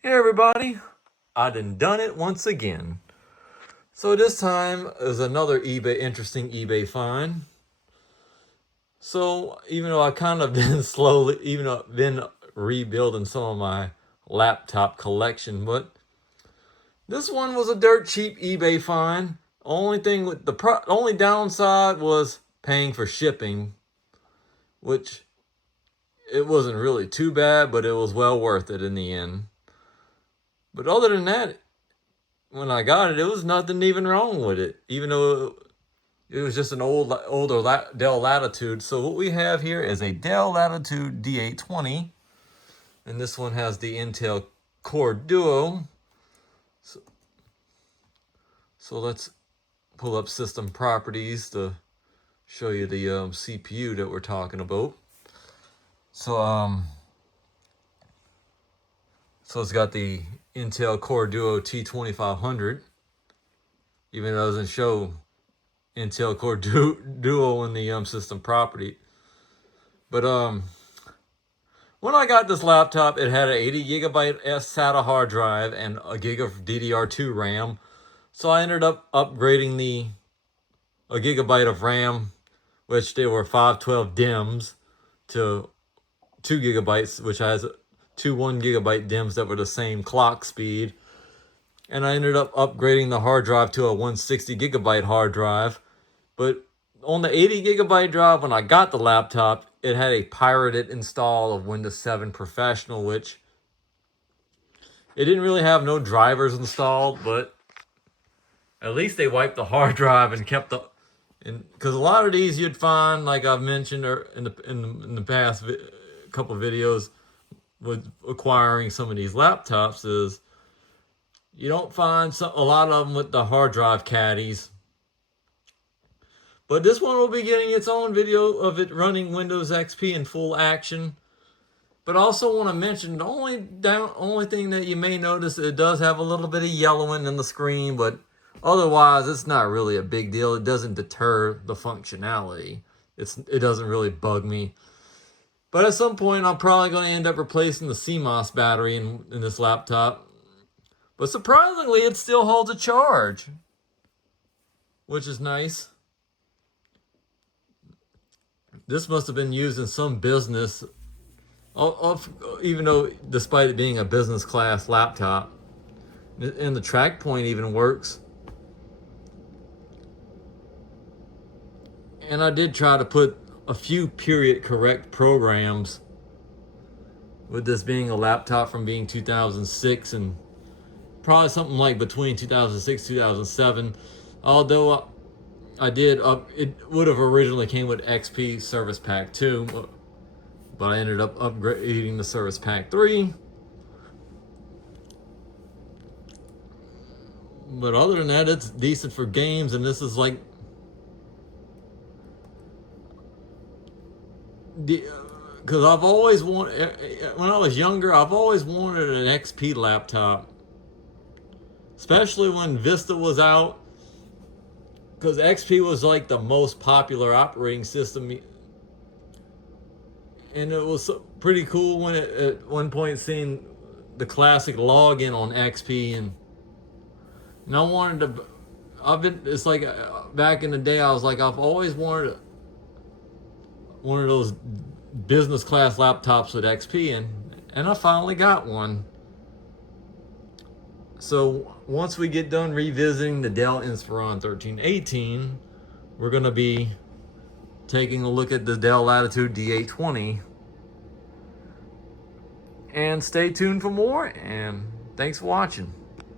Hey everybody, I done it once again. So this time is another interesting eBay find. So even though I kind of been slowly, even though I've been rebuilding some of my laptop collection, but this one was a dirt cheap eBay find. Only thing with only downside was paying for shipping, which it wasn't really too bad, but it was well worth it in the end. But other than that, when I got it, it was nothing even wrong with it, even though it was just an older Dell Latitude. So what we have here is a Dell Latitude D820, and this one has the Intel Core Duo. So let's pull up system properties to show you the CPU that we're talking about. So it's got the Intel Core Duo T2500, even though it doesn't show Intel Core Duo in the system property. But when I got this laptop, it had an 80 gigabyte SATA hard drive and a gig of DDR2 RAM. So I ended up upgrading a gigabyte of RAM, which they were 512 DIMMs, to 2 gigabytes, which has two 1 gigabyte DIMMs that were the same clock speed. And I ended up upgrading the hard drive to a 160 gigabyte hard drive. But on the 80 gigabyte drive, when I got the laptop, it had a pirated install of Windows 7 Professional, which it didn't really have no drivers installed, but at least they wiped the hard drive and kept because a lot of these you'd find, like I've mentioned in the past couple of videos with acquiring some of these laptops, is you don't find a lot of them with the hard drive caddies. But this one will be getting its own video of it running Windows XP in full action. But I also want to mention the only thing that you may notice, it does have a little bit of yellowing in the screen, but otherwise it's not really a big deal. It doesn't deter the functionality. It doesn't really bug me. But at some point I'm probably going to end up replacing the CMOS battery in this laptop. But surprisingly, it still holds a charge, which is nice. This must have been used in some business, even though despite it being a business class laptop. And the track point even works. And I did try to put a few period correct programs, with this being a laptop from being 2006 and probably something like between 2006 2007. Although it would have originally came with XP Service Pack 2, but I ended up upgrading the Service Pack 3. But other than that, it's decent for games, and this is like because I've always wanted, when I was younger, I've always wanted an XP laptop, especially when Vista was out, because XP was like the most popular operating system, and it was pretty cool when at one point seeing the classic login on XP, and I wanted to. It's like back in the day, I was like, I've always wanted one of those business class laptops with XP, and I finally got one. So once we get done revisiting the Dell Inspiron 1318, we're going to be taking a look at the Dell Latitude D820. And stay tuned for more, and thanks for watching.